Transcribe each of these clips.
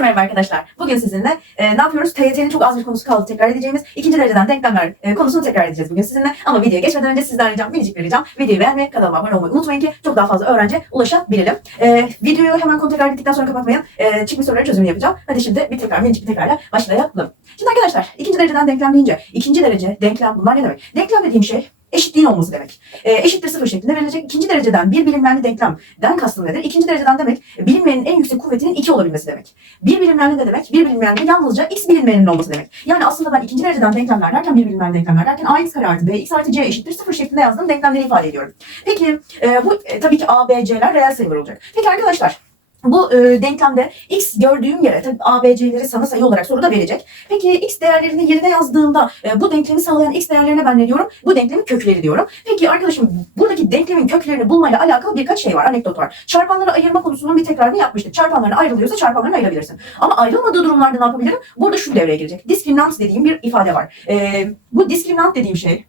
Herkese merhaba arkadaşlar. Bugün sizinle e, ne yapıyoruz? TYT'nin çok az bir konusu kaldı tekrar edeceğimiz. ikinci dereceden denklemler e, konusunu tekrar edeceğiz bugün sizinle. Ama videoya geçmeden önce sizden ricam minicik bir ricam. Videoyu beğenmeyi, kanalıma abone olmayı unutmayın ki çok daha fazla öğrenci ulaşabilelim. E, videoyu hemen konu tekrar ettikten sonra kapatmayın. E, çıkmış soruların çözümünü yapacağım. Hadi şimdi bir tekrar minicik bir tekrarla başlayalım. Şimdi arkadaşlar ikinci dereceden denklem deyince ikinci derece denklem bunlar ne demek? Denklem dediğim şey eşitliğin olması demek. E, eşittir sıfır şeklinde verilecek. İkinci dereceden bir bilinmeyenli denklemden kastım nedir? İkinci dereceden demek bilinmeyenin en yüksek kuvvetinin 2 olabilmesi demek. Bir bilinmeyenli ne demek? Bir bilinmeyenli yalnızca x bilinmeyenin olması demek. Yani aslında ben ikinci dereceden denklemler derken bir bilinmeyenli denklemler derken ax kare artı bx artı c eşittir sıfır şeklinde yazdığım denklemleri ifade ediyorum. Peki e, bu e, tabii ki a, b, c'ler reel sayılar olacak. Peki arkadaşlar bu e, denklemde x gördüğüm yere tabii a, b, c'leri sana sayı olarak soruda verecek. Peki x değerlerini yerine yazdığımda e, bu denklemi sağlayan x değerlerine ben ne diyorum? Bu denklemin kökleri diyorum. Peki arkadaşım buradaki denklemin köklerini bulmayla alakalı birkaç şey var, anekdot var. Çarpanları ayırma konusunun bir tekrarını yapmıştık. Çarpanlarına ayrılıyorsa çarpanlarını ayırabilirsin. Ama ayrılmadığı durumlarda ne yapabilirim? Burada şu devreye girecek. Diskriminant dediğim bir ifade var. E, bu diskriminant dediğim şey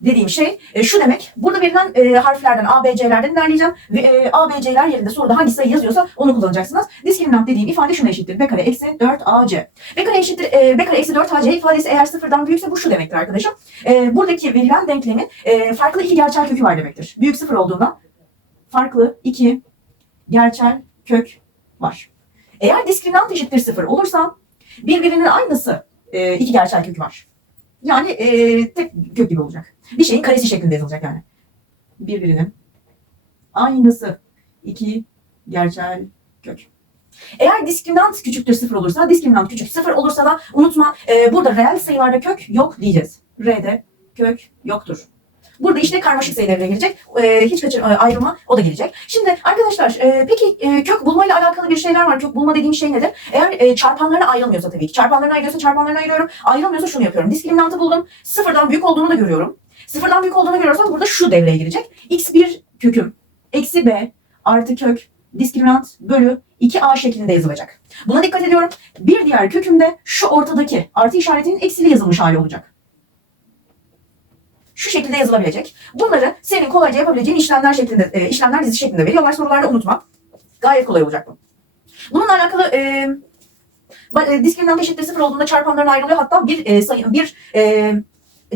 dediğim şey e, şu demek. Burada verilen e, harflerden A, B, C'lerden ilerleyeceğim. Ve e, A, B, C'ler yerinde soruda hangi sayı yazıyorsa onu kullanacaksınız. Diskriminant dediğim ifade şuna eşittir. B kare eksi 4 AC. B kare eşittir. E, B kare eksi 4 AC ifadesi eğer sıfırdan büyükse bu şu demektir arkadaşım. E, buradaki verilen denklemin e, farklı iki gerçel kökü var demektir. Büyük sıfır olduğunda farklı iki gerçel kök var. Eğer diskriminant eşittir sıfır olursa birbirinin aynısı e, iki gerçel kökü var. Yani e, tek kök gibi olacak. Bir şeyin karesi şeklinde yazılacak yani. Birbirinin aynısı iki gerçel kök. Eğer diskriminant küçüktür sıfır olursa, diskriminant küçük sıfır olursa da unutma e, burada reel sayılarda kök yok diyeceğiz. R'de kök yoktur. Burada işte karmaşık sayı devreye girecek. E, hiç kaçır, e, ayrılma o da gelecek. Şimdi arkadaşlar e, peki e, kök bulmayla alakalı bir şeyler var. Kök bulma dediğim şey nedir? Eğer e, çarpanlarına ayrılmıyorsa tabii ki. Çarpanlarına ayrılıyorsa çarpanlarına ayırıyorum. Ayrılmıyorsa şunu yapıyorum. Diskriminantı buldum. Sıfırdan büyük olduğunu da görüyorum. Sıfırdan büyük olduğunu görüyorsam burada şu devreye girecek. x1 köküm eksi b artı kök diskriminant bölü 2a şeklinde yazılacak. Buna dikkat ediyorum. Bir diğer kökümde şu ortadaki artı işaretinin eksili yazılmış hali olacak. Şu şekilde yazılabilecek. Bunları senin kolayca yapabileceğin işlemler şeklinde, e, işlemler dizisi şeklinde veriyorlar sorularda unutma. Gayet kolay olacak bu. Bununla alakalı e, e, diskriminant eşittir sıfır olduğunda çarpanlarına ayrılıyor. Hatta bir e, sayı, bir e,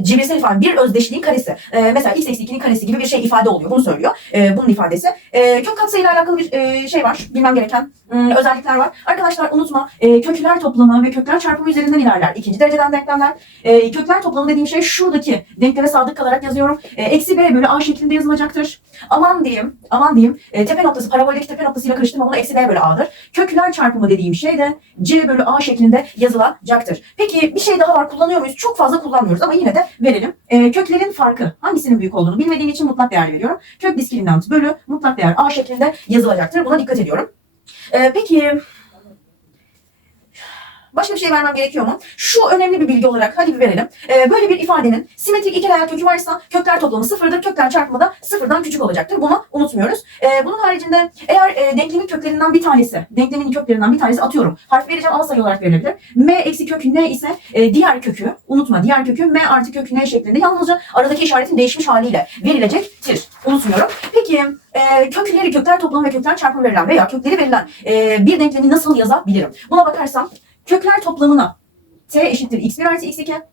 cebirsel ifade, bir özdeşliğin karesi. E, mesela x eksi 2'nin karesi gibi bir şey ifade oluyor. Bunu söylüyor. E, bunun ifadesi. E, kök katsayıyla alakalı bir e, şey var. Bilmem gereken m, özellikler var. Arkadaşlar unutma. E, kökler toplamı ve kökler çarpımı üzerinden ilerler. İkinci dereceden denklemler. E, kökler toplamı dediğim şey şuradaki denkleme sadık kalarak yazıyorum. E, eksi b bölü a şeklinde yazılacaktır. Aman diyeyim, aman diyeyim. E, tepe noktası, paraboldeki tepe noktasıyla karıştırma bunu eksi b bölü a'dır. Kökler çarpımı dediğim şey de c bölü a şeklinde yazılacaktır. Peki bir şey daha var kullanıyor muyuz? Çok fazla kullanmıyoruz ama yine de verelim. E, köklerin farkı hangisinin büyük olduğunu bilmediğim için mutlak değer veriyorum. Kök diskriminant bölü mutlak değer a şeklinde yazılacaktır. Buna dikkat ediyorum. E, peki Başka bir şey vermem gerekiyor mu? Şu önemli bir bilgi olarak hadi bir verelim. Ee, böyle bir ifadenin simetrik iki reel kökü varsa kökler toplamı sıfırdır. Kökler çarpımı da sıfırdan küçük olacaktır. Bunu unutmuyoruz. Ee, bunun haricinde eğer e, denklemin köklerinden bir tanesi, denklemin köklerinden bir tanesi atıyorum. Harf vereceğim ama sayı olarak verilebilir. M eksi kök n ise e, diğer kökü, unutma diğer kökü M artı kök n şeklinde yalnızca aradaki işaretin değişmiş haliyle verilecektir. Unutmuyorum. Peki e, kökleri, kökler toplamı ve kökler çarpımı verilen veya kökleri verilen e, bir denklemi nasıl yazabilirim? Buna bakarsam Kökler toplamına t eşittir x1 artı x2.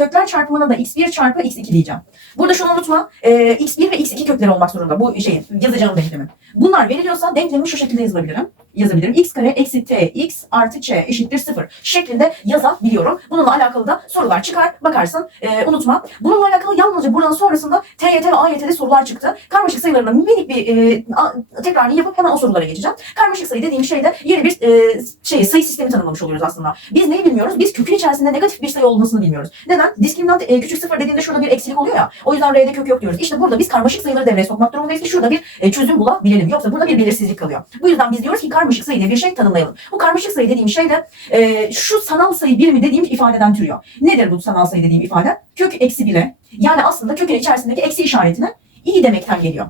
Kökler çarpımına da x1 çarpı x2 diyeceğim. Burada şunu unutma. E, x1 ve x2 kökleri olmak zorunda bu şeyin yazacağım denklemin. Bunlar veriliyorsa denklemi şu şekilde yazabilirim. Yazabilirim. x kare eksi t x artı ç eşittir 0 şeklinde yazabiliyorum. Bununla alakalı da sorular çıkar. Bakarsın. E, unutma. Bununla alakalı yalnızca buradan sonrasında TYT ve AYT'de sorular çıktı. Karmaşık sayılarına minik bir e, a- tekrarını yapıp hemen o sorulara geçeceğim. Karmaşık sayı dediğim şeyde yeni bir e, şey sayı sistemi tanımlamış oluyoruz aslında. Biz neyi bilmiyoruz? Biz kökün içerisinde negatif bir sayı olmasını bilmiyoruz. Neden? Diskriminant e, küçük sıfır dediğinde şurada bir eksilik oluyor ya. O yüzden R'de kök yok diyoruz. İşte burada biz karmaşık sayıları devreye sokmak durumundayız ki şurada bir e, çözüm bulabilelim. Yoksa burada bir belirsizlik kalıyor. Bu yüzden biz diyoruz ki karmaşık sayı diye bir şey tanımlayalım. Bu karmaşık sayı dediğim şey de e, şu sanal sayı birimi dediğim ifadeden türüyor. Nedir bu sanal sayı dediğim ifade? Kök eksi bire. Yani aslında kökün içerisindeki eksi işaretine i demekten geliyor.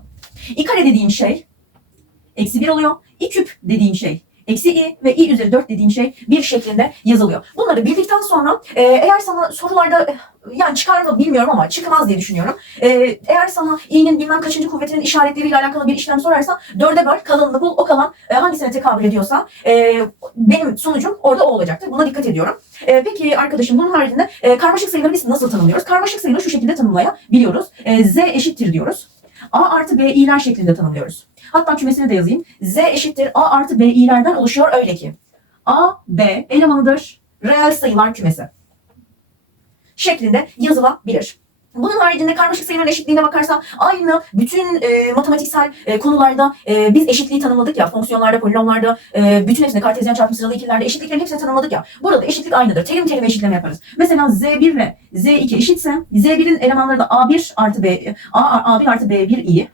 i kare dediğim şey eksi bir oluyor. i küp dediğim şey eksi i ve i üzeri 4 dediğim şey bir şeklinde yazılıyor. Bunları bildikten sonra e, eğer sana sorularda e, yani çıkar mı bilmiyorum ama çıkmaz diye düşünüyorum. E, eğer sana i'nin bilmem kaçıncı kuvvetinin işaretleriyle alakalı bir işlem sorarsa dörde böl kalanını bul o kalan e, hangisine tekabül ediyorsa e, benim sonucum orada o olacaktır. Buna dikkat ediyorum. E, peki arkadaşım bunun haricinde e, karmaşık sayıları biz nasıl tanımlıyoruz? Karmaşık sayıları şu şekilde tanımlayabiliyoruz. E, z eşittir diyoruz. A artı B i'ler şeklinde tanımlıyoruz. Hatta kümesini de yazayım. Z eşittir A artı B i'lerden oluşuyor öyle ki. A, B elemanıdır. Reel sayılar kümesi. Şeklinde yazılabilir. Bunun haricinde karmaşık sayıların eşitliğine bakarsan aynı bütün e, matematiksel e, konularda e, biz eşitliği tanımladık ya fonksiyonlarda, polinomlarda, e, bütün hepsinde kartezyen çarpım sıralı ikilerde eşitliklerin hepsini tanımladık ya. Burada eşitlik aynıdır. Terim terim eşitleme yaparız. Mesela Z1 ile Z2 eşitse Z1'in elemanları da A1 artı B, A, A1 artı B1 i.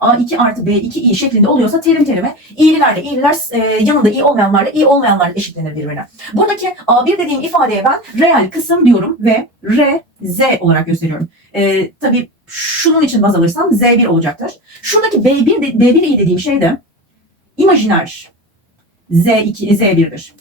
A2 artı B2 i şeklinde oluyorsa terim terime i'lilerle i'liler e, yanında i olmayanlarla i olmayanlar eşitlenir birbirine. Buradaki A1 dediğim ifadeye ben reel kısım diyorum ve R, Z olarak gösteriyorum. E, tabii şunun için baz alırsam Z1 olacaktır. Şuradaki B1, de, B1 i dediğim şey de imajiner Z2, Z1'dir.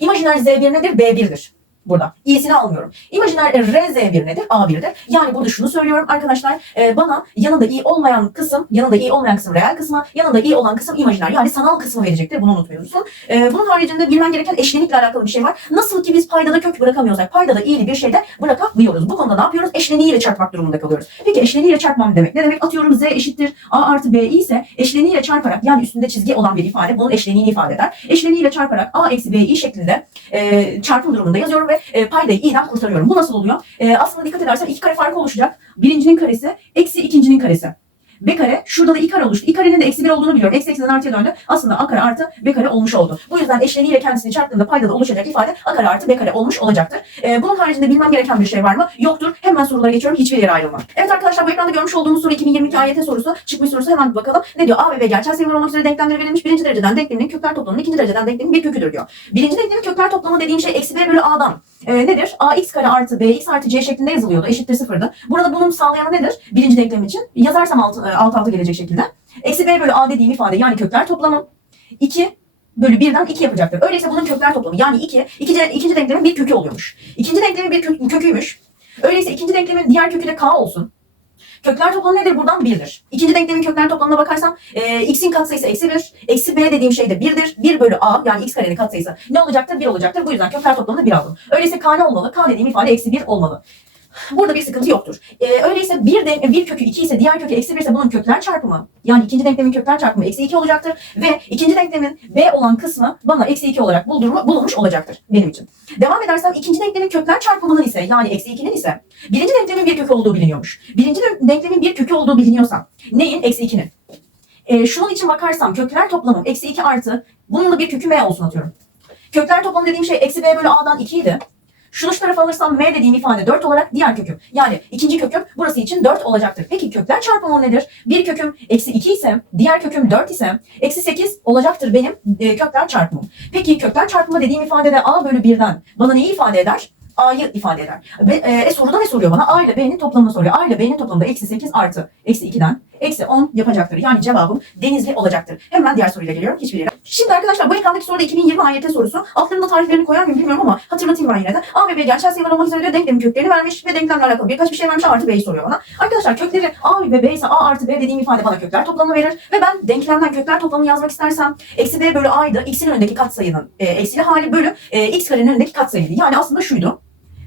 İmajiner Z1 nedir? B1'dir burada. İyisini almıyorum. İmajiner RZ1 nedir? A1'dir. Yani burada şunu söylüyorum arkadaşlar. e, bana yanında i olmayan kısım, yanında i olmayan kısım reel kısmı, yanında i olan kısım imajiner. Yani sanal kısmı verecektir. Bunu unutmuyorsun. E, bunun haricinde bilmen gereken eşlenikle alakalı bir şey var. Nasıl ki biz paydada kök bırakamıyorsak paydada i'li bir şeyde bırakabiliyoruz. Bu konuda ne yapıyoruz? Eşleniğiyle çarpmak durumunda kalıyoruz. Peki eşleniğiyle çarpmam demek? Ne demek? Atıyorum z eşittir a artı b ise eşleniğiyle çarparak yani üstünde çizgi olan bir ifade bunun eşleniğini ifade eder. Eşleniğiyle çarparak a eksi b i şeklinde e, çarpım durumunda yazıyorum ve e, paydayı i'den kurtarıyorum. Bu nasıl oluyor? E, aslında dikkat edersen iki kare farkı oluşacak. Birincinin karesi eksi ikincinin karesi. B kare şurada da i kare oluştu. i karenin de eksi 1 olduğunu biliyorum. Eksi eksiden artıya döndü. Aslında a kare artı b kare olmuş oldu. Bu yüzden eşleniğiyle kendisini çarptığında paydada oluşacak ifade a kare artı b kare olmuş olacaktır. Ee, bunun haricinde bilmem gereken bir şey var mı? Yoktur. Hemen sorulara geçiyorum. Hiçbir yere ayrılma. Evet arkadaşlar bu ekranda görmüş olduğumuz soru 2022 AYT sorusu. Çıkmış sorusu hemen bir bakalım. Ne diyor? A ve B gerçel sayılar olmak üzere denklemleri verilmiş. Birinci dereceden denkleminin kökler toplamının ikinci dereceden denklemin bir köküdür diyor. Birinci denklemin kökler toplamı dediğim şey eksi b bölü a'dan. Ee, nedir? ax kare artı bx artı c şeklinde yazılıyordu. Eşittir sıfırdı. Burada bunun sağlayanı nedir? Birinci denklem için. Yazarsam alt, e, alt alta gelecek şekilde. Eksi b bölü a dediğim ifade yani kökler toplamı 2 bölü 1'den 2 yapacaktır. Öyleyse bunun kökler toplamı yani 2 ikinci, ikinci denklemin bir kökü oluyormuş. İkinci denklemin bir kö- köküymüş. Öyleyse ikinci denklemin diğer kökü de k olsun. Kökler toplamı nedir? Buradan 1'dir. İkinci denklemin kökler toplamına bakarsam e, x'in katsayısı eksi 1. Eksi b dediğim şey de 1'dir. 1 bölü a yani x karenin katsayısı ne olacaktır? 1 olacaktır. Bu yüzden kökler toplamını 1 aldım. Öyleyse k ne olmalı? K dediğim ifade eksi 1 olmalı. Burada bir sıkıntı yoktur. Ee, öyleyse bir, denk, bir kökü 2 ise diğer kökü eksi 1 ise bunun kökler çarpımı yani ikinci denklemin kökler çarpımı eksi 2 olacaktır ve ikinci denklemin b olan kısmı bana eksi 2 olarak buldurma, bulunmuş olacaktır benim için. Devam edersem ikinci denklemin kökler çarpımının ise yani eksi 2'nin ise birinci denklemin bir kökü olduğu biliniyormuş. Birinci denklemin bir kökü olduğu biliniyorsa neyin? Eksi 2'nin. Ee, şunun için bakarsam kökler toplamı eksi 2 artı bunun da bir kökü m olsun atıyorum. Kökler toplamı dediğim şey eksi b bölü a'dan 2 idi. Şunu şu tarafa alırsam m dediğim ifade 4 olarak diğer köküm. Yani ikinci köküm burası için 4 olacaktır. Peki kökler çarpımı nedir? Bir köküm eksi 2 ise diğer köküm 4 ise eksi 8 olacaktır benim e, kökler çarpımım. Peki kökler çarpımı dediğim ifadede a bölü 1'den bana neyi ifade eder? A'yı ifade eder. Ve e, e, soruda ne soruyor bana? A ile B'nin toplamını soruyor. A ile B'nin toplamı da eksi 8 artı eksi 2'den eksi 10 yapacaktır. Yani cevabım denizli olacaktır. Hemen diğer soruyla geliyorum. Hiçbir yere. Şimdi arkadaşlar bu ekrandaki soruda 2020 AYT sorusu. Altlarında tariflerini koyar mıyım bilmiyorum ama hatırlatayım ben yine de. A ve B gerçel sayılar olmak üzere diyor. Denklemin köklerini vermiş ve denklemle alakalı birkaç bir şey vermiş. A artı B'yi soruyor bana. Arkadaşlar kökleri A ve B ise A artı B dediğim ifade bana kökler toplamını verir. Ve ben denklemden kökler toplamını yazmak istersem eksi B bölü A'ydı. X'in önündeki katsayının e, eksili hali bölü e, X karenin önündeki katsayıydı. Yani aslında şuydu.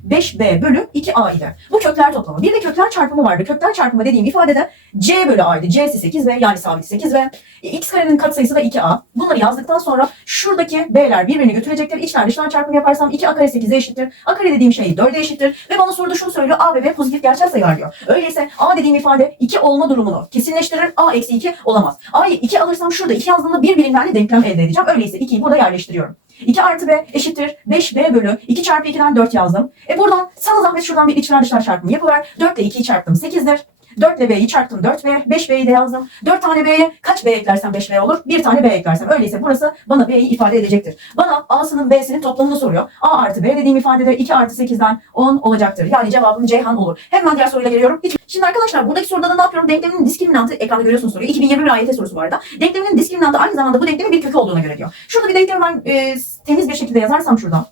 5b bölü 2a ile. Bu kökler toplamı. Bir de kökler çarpımı vardı. Kökler çarpımı dediğim ifadede c bölü a'ydı. c'si 8 ve yani sabit 8 ve x karenin katsayısı da 2a. Bunları yazdıktan sonra şuradaki b'ler birbirini götürecektir. İçler dışlar çarpımı yaparsam 2a kare 8'e eşittir. a kare dediğim şey 4'e eşittir. Ve bana soruda şunu söylüyor. a ve b pozitif gerçel sayılar diyor. Öyleyse a dediğim ifade 2 olma durumunu kesinleştirir. a eksi 2 olamaz. a'yı 2 alırsam şurada 2 yazdığımda bir bilimlerle denklem elde edeceğim. Öyleyse 2'yi burada yerleştiriyorum. 2 artı b eşittir 5b bölü 2 çarpı 2'den 4 yazdım. E buradan sana zahmet şuradan bir içler dışlar çarpımı yapıver. 4 ile 2'yi çarptım 8'dir. 4 ile B'yi çarptım 4B. 5B'yi de yazdım. 4 tane B'ye kaç B eklersem 5B olur? 1 tane B eklersem. Öyleyse burası bana B'yi ifade edecektir. Bana A'sının B'sinin toplamını soruyor. A artı B dediğim ifadede 2 artı 8'den 10 olacaktır. Yani cevabım Ceyhan olur. Hemen diğer soruyla geliyorum. Hiç- Şimdi arkadaşlar buradaki soruda da ne yapıyorum? Denkleminin diskriminantı ekranda görüyorsunuz soruyu. 2021 AYT sorusu bu arada. Denkleminin diskriminantı aynı zamanda bu denklemin bir kökü olduğuna göre diyor. Şurada bir denklemi ben e, temiz bir şekilde yazarsam şuradan.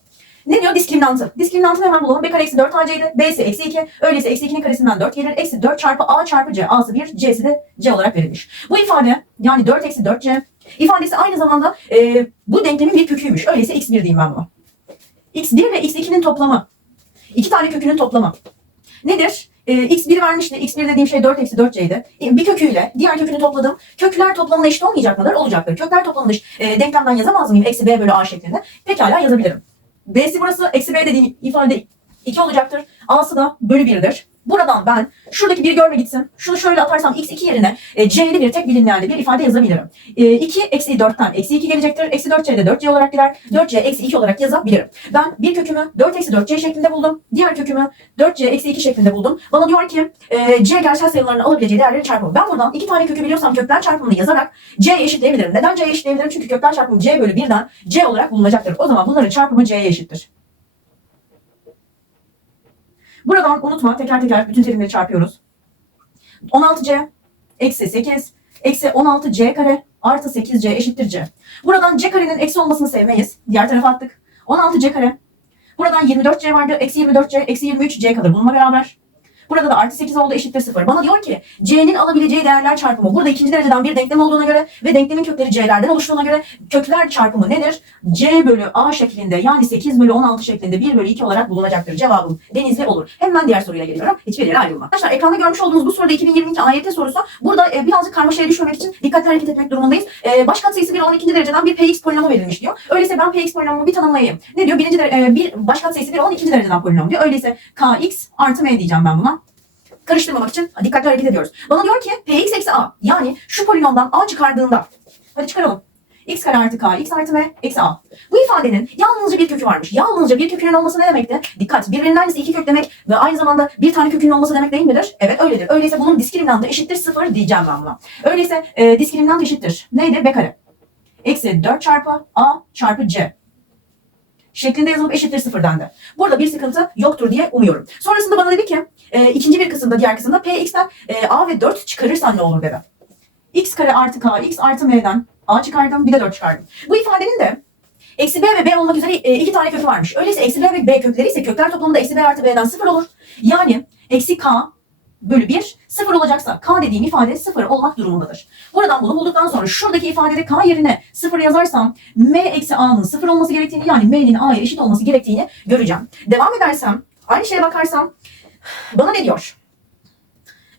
Ne diyor? Diskriminantı. Diskriminantını hemen bulalım. B kare eksi 4 AC'ydi. B'si eksi 2. Öyleyse eksi 2'nin karesinden 4 gelir. Eksi 4 çarpı A çarpı C. A'sı 1, C'si de C olarak verilmiş. Bu ifade yani 4 eksi 4C ifadesi aynı zamanda e, bu denklemin bir köküymüş. Öyleyse x1 diyeyim ben buna. x1 ve x2'nin toplamı. İki tane kökünün toplamı. Nedir? Ee, x1 vermişti. x1 dediğim şey 4 eksi 4c'ydi. Ee, bir köküyle diğer kökünü topladım. Kökler toplamına eşit olmayacak mıdır? Olacaktır. Kökler toplamını e, denklemden yazamaz mıyım? Eksi b bölü a şeklinde. Pekala yazabilirim. B'si burası. Eksi b dediğim ifade 2 olacaktır. A'sı da bölü 1'dir. Buradan ben şuradaki bir görme gitsin. Şunu şöyle atarsam x2 yerine e, c'li bir tek bilinmeyenli bir ifade yazabilirim. E, 2 eksi 4'ten eksi 2 gelecektir. Eksi 4c de 4c olarak gider. 4c eksi 2 olarak yazabilirim. Ben bir kökümü 4 eksi 4c şeklinde buldum. Diğer kökümü 4c eksi 2 şeklinde buldum. Bana diyor ki e, c gerçel sayılarını alabileceği değerleri çarpımı. Ben buradan iki tane kökü biliyorsam kökler çarpımını yazarak c'ye eşitleyebilirim. Neden c'ye eşitleyebilirim? Çünkü kökler çarpımı c bölü 1'den c olarak bulunacaktır. O zaman bunların çarpımı c'ye eşittir. Buradan unutma teker teker bütün terimleri çarpıyoruz. 16c eksi 8 eksi 16c kare artı 8c eşittir c. Buradan c karenin eksi olmasını sevmeyiz. Diğer tarafa attık. 16c kare. Buradan 24c vardı. Eksi 24c eksi 23c kalır bununla beraber. Burada da artı 8 oldu eşittir 0. Bana diyor ki c'nin alabileceği değerler çarpımı. Burada ikinci dereceden bir denklem olduğuna göre ve denklemin kökleri c'lerden oluştuğuna göre kökler çarpımı nedir? c bölü a şeklinde yani 8 bölü 16 şeklinde 1 bölü 2 olarak bulunacaktır. Cevabım denizli olur. Hemen diğer soruyla geliyorum. Hiçbir yere ayrılma. Arkadaşlar ekranda görmüş olduğunuz bu soruda 2022 AYT sorusu. Burada e, birazcık karmaşaya düşmemek için dikkatli hareket etmek durumundayız. E, baş katsayısı bir olan ikinci dereceden bir px polinomu verilmiş diyor. Öyleyse ben px polinomu bir tanımlayayım. Ne diyor? Birinci dere- e, bir baş katsayısı bir olan ikinci dereceden polinom diyor. Öyleyse kx artı m diyeceğim ben buna karıştırmamak için dikkatli hareket ediyoruz. Bana diyor ki px eksi a yani şu polinomdan a çıkardığında hadi çıkaralım. x kare artı k, x artı m eksi a. Bu ifadenin yalnızca bir kökü varmış. Yalnızca bir kökünün olması ne demekti? Dikkat birbirinin aynısı iki kök demek ve aynı zamanda bir tane kökünün olması demek değil midir? Evet öyledir. Öyleyse bunun diskriminantı eşittir sıfır diyeceğim ben buna. Öyleyse e, diskriminant eşittir. Neydi? b kare. Eksi 4 çarpı a çarpı c şeklinde yazılıp eşittir sıfırdan da. Burada bir sıkıntı yoktur diye umuyorum. Sonrasında bana dedi ki e, ikinci bir kısımda diğer kısımda px'ten e, a ve 4 çıkarırsan ne olur dedi. x kare artı k, x artı m'den a çıkardım bir de 4 çıkardım. Bu ifadenin de eksi b ve b olmak üzere e, iki tane kökü varmış. Öyleyse eksi b ve b kökleri ise kökler toplamında eksi b artı b'den sıfır olur. Yani eksi k bölü 1 sıfır olacaksa k dediğim ifade sıfır olmak durumundadır. Buradan bunu bulduktan sonra şuradaki ifadede k yerine sıfır yazarsam m eksi a'nın sıfır olması gerektiğini yani m'nin a'ya eşit olması gerektiğini göreceğim. Devam edersem aynı şeye bakarsam bana ne diyor?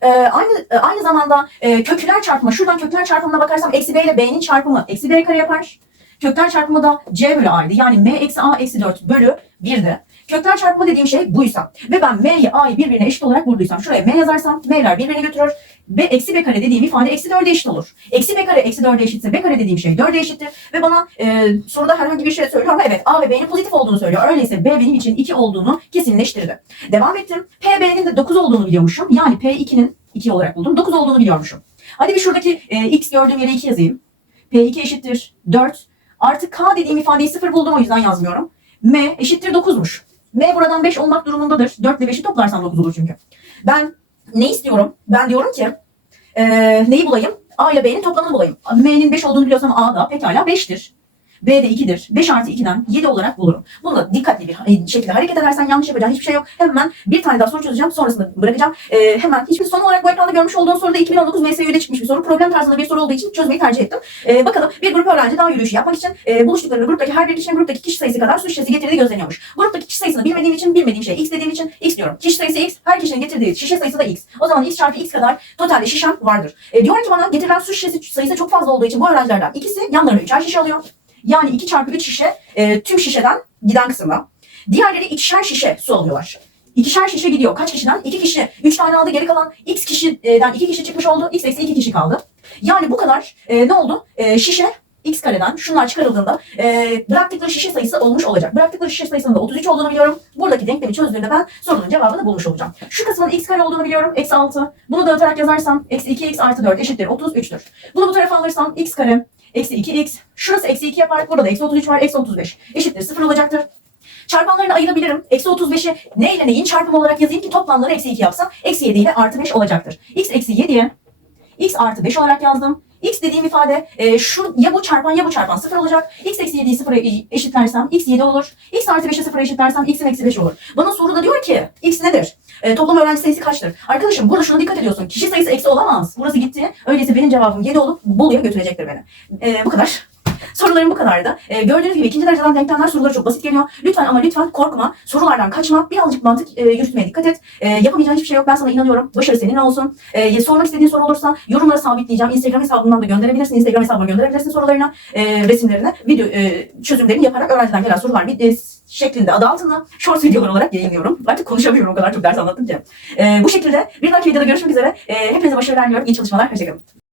Ee, aynı e, aynı zamanda e, kökler çarpımı şuradan kökler çarpımına bakarsam eksi b ile b'nin çarpımı eksi b kare yapar. Kökler çarpımı da c bölü a'ydı. Yani m eksi a eksi 4 bölü 1'di. Kökler çarpımı dediğim şey buysa ve ben m'yi a'yı birbirine eşit olarak bulduysam şuraya m yazarsam m'ler birbirini götürür. B eksi b kare dediğim ifade eksi 4'e eşit olur. Eksi b kare eksi 4'e eşitse b kare dediğim şey 4'e eşittir. Ve bana e, soruda herhangi bir şey söylüyor ama evet a ve b'nin pozitif olduğunu söylüyor. Öyleyse b benim için 2 olduğunu kesinleştirdi. Devam ettim. p b'nin de 9 olduğunu biliyormuşum. Yani p2'nin 2 olarak buldum. 9 olduğunu biliyormuşum. Hadi bir şuradaki e, x gördüğüm yere 2 yazayım. p2 eşittir 4. Artı k dediğim ifadeyi 0 buldum o yüzden yazmıyorum. m eşittir 9'muş. m buradan 5 olmak durumundadır. 4 ile 5'i toplarsam 9 olur çünkü. Ben ne istiyorum? Ben diyorum ki e, neyi bulayım? A ile B'nin toplamını bulayım. M'nin 5 olduğunu biliyorsam A da pekala 5'tir. B de 2'dir. 5 artı 2'den 7 olarak bulurum. Bunu da dikkatli bir şekilde hareket edersen yanlış yapacağın hiçbir şey yok. Hemen bir tane daha soru çözeceğim. Sonrasında bırakacağım. Ee, hemen hiçbir son olarak bu ekranda görmüş olduğun soruda 2019 MSÜ'de çıkmış bir soru. Problem tarzında bir soru olduğu için çözmeyi tercih ettim. Ee, bakalım bir grup öğrenci dağ yürüyüşü yapmak için e, buluştukları gruptaki her bir kişinin gruptaki kişi sayısı kadar su şişesi getirdiği gözleniyormuş. Gruptaki kişi sayısını bilmediğim için bilmediğim şey x dediğim için x diyorum. Kişi sayısı x, her kişinin getirdiği şişe sayısı da x. O zaman x çarpı x kadar totalde şişem vardır. E, diyor ki bana getirilen su şişesi sayısı çok fazla olduğu için bu öğrencilerden ikisi yanlarına üçer şişe alıyor. Yani 2 çarpı 3 şişe e, tüm şişeden giden kısımda. Diğerleri ikişer şişe su alıyorlar. İkişer şişe gidiyor. Kaç kişiden? 2 kişi. 3 tane aldı. Geri kalan x kişiden 2 kişi çıkmış oldu. x eksi 2 kişi kaldı. Yani bu kadar e, ne oldu? E, şişe x kareden şunlar çıkarıldığında e, bıraktıkları şişe sayısı olmuş olacak. Bıraktıkları şişe sayısının da 33 olduğunu biliyorum. Buradaki denklemi çözdüğümde ben sorunun cevabını bulmuş olacağım. Şu kısmın x kare olduğunu biliyorum. Eksi 6. Bunu dağıtarak yazarsam eksi 2x artı 4 eşittir 33'tür. Bunu bu tarafa alırsam x kare eksi 2x. Şurası eksi 2 yapar. Burada da eksi 33 var. Eksi 35 eşittir 0 olacaktır. Çarpanlarını ayırabilirim. Eksi 35'i ne ile neyin çarpımı olarak yazayım ki toplamları eksi 2 yapsam eksi 7 ile artı 5 olacaktır. x eksi 7'ye x artı 5 olarak yazdım. X dediğim ifade e, şu ya bu çarpan ya bu çarpan 0 olacak. x eksi 7'yi 0'a eşitlersem x 7 olur. x artı 5'i 0'a eşitlersem x'in eksi 5 olur. Bana soruda diyor ki x nedir? E, toplam öğrenci sayısı kaçtır? Arkadaşım burada şuna dikkat ediyorsun. Kişi sayısı eksi olamaz. Burası gitti. Öyleyse benim cevabım 7 olup Bolu'ya götürecektir beni. E, bu kadar. Sorularım bu kadardı. Ee, gördüğünüz gibi ikinci dereceden denklemler soruları çok basit geliyor. Lütfen ama lütfen korkma. Sorulardan kaçma. Birazcık mantık e, yürütmeye dikkat et. E, yapamayacağın hiçbir şey yok. Ben sana inanıyorum. Başarı senin olsun. E, sormak istediğin soru olursa yorumlara sabitleyeceğim. Instagram hesabından da gönderebilirsin. Instagram hesabıma gönderebilirsin sorularını, e, resimlerini, video e, çözümlerini yaparak öğrenciden gelen sorular bir e, şeklinde adı altında short videolar olarak yayınlıyorum. Artık konuşamıyorum o kadar çok ders anlattım ki. E, bu şekilde bir dahaki videoda görüşmek üzere. E, hepinize başarılar diliyorum. İyi çalışmalar. Hoşçakalın.